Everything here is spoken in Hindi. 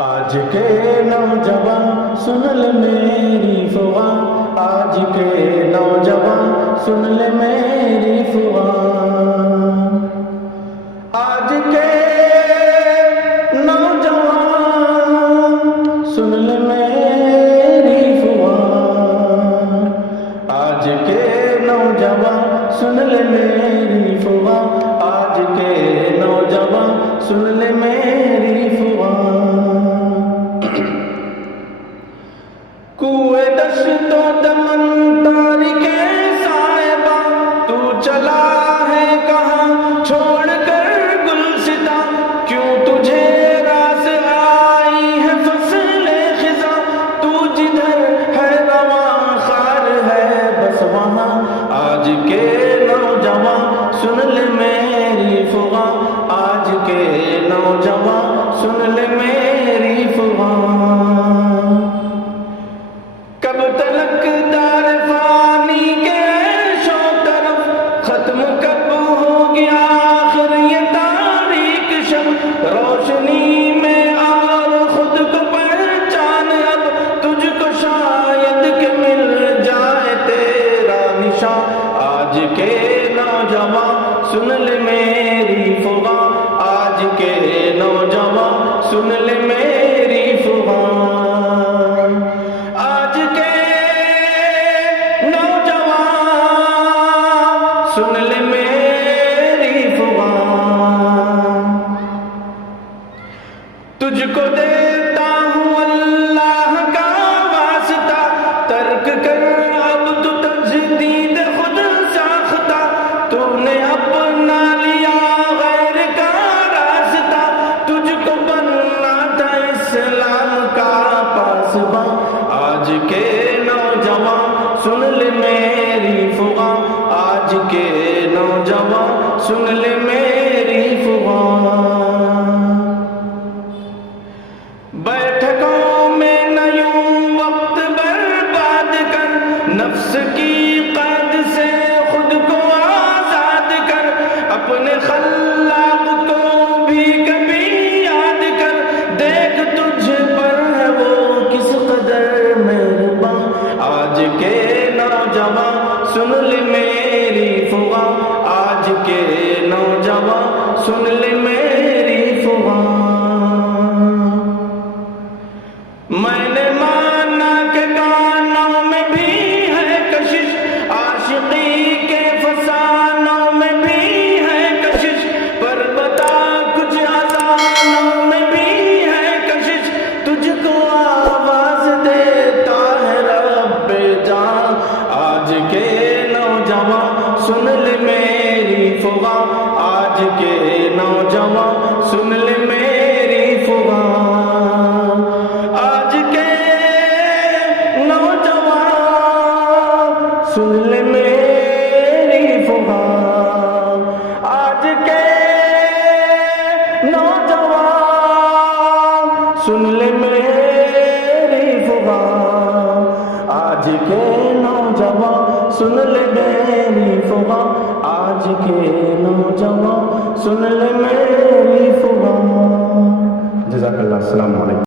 आज के नौजवान सुन ले मेरी फुआ, आज के नौजवान सुन ले मेरी फुआ, आज के नौजवान सुन ले मेरी फुआ, आज के नौजवान सुन ले मेरी फुआ, आज के नौजवान सुन ले मेरी फुआ। कुए दश्तो दमन तारिके साहिबा, तू चला है कहाँ छोड़ कर गुलसिता, क्यों तुझे रास आई है फसले खिजा, तू जिधर है रवा खार है बस वहाँ, आज के नौजवान सुन ले मेरी फुआ, आज के नौजवान सुन ले मेरी फुआ। कब तलक दार फानी के ऐशो तरफ, खत्म कब होगी आखिर ये तारीक शब, रोशनी में और खुद को पहचान अब, तुझको शायद के मिल जाए तेरा निशान, आज के नौजवान सुन ले मेरी फुआ, आज के नौजवान सुन ले मेरी फुआ, आज के नौजवान सुन ले मेरी फुआ। तुझको देता हूँ अल्लाह का वास्ता, तर्क कर अब तू तजदीद खुद साख्ता, तूने अपना लिया गैर का रास्ता, तुझको बनना था इस्लाम का पासबा, आज के नौजवान सुन ले मेरी फुआ, आज के नौजवान सुन ले मेरी फुआ। बैठकों में न यूं वक्त बर्बाद कर, नफ्स की कैद से खुद को आजाद कर, अपने खल्लाक को भी कभी याद कर, देख तुझ पर है वो किस कदर मेहरबान, आज के नौजवान सुन ले मेरी फुआ, आज के नौजवान सुन ले मेरी फुआ। मैंने माना के गानों में भी है कशिश, आशिकी के फसानों में भी है कशिश, पर बता कुछ अजानों में भी है कशिश, तुझको आवाज देता है रब्बे जान, आज के नौजवान सुन ले मेरी फुआ, आज के नौजवान सुन ले मेरी फुआ, आज के नौजवान सुन ले मेरी फुआ, आज के नौजवान सुन ले मेरी फुआ, आज के नौजवान सुन ले मेरी फुआ, आज के नौजवान सुन ले मेरी फुआ। जज़ाकल्लाह, अस्सलामु अलैकुम।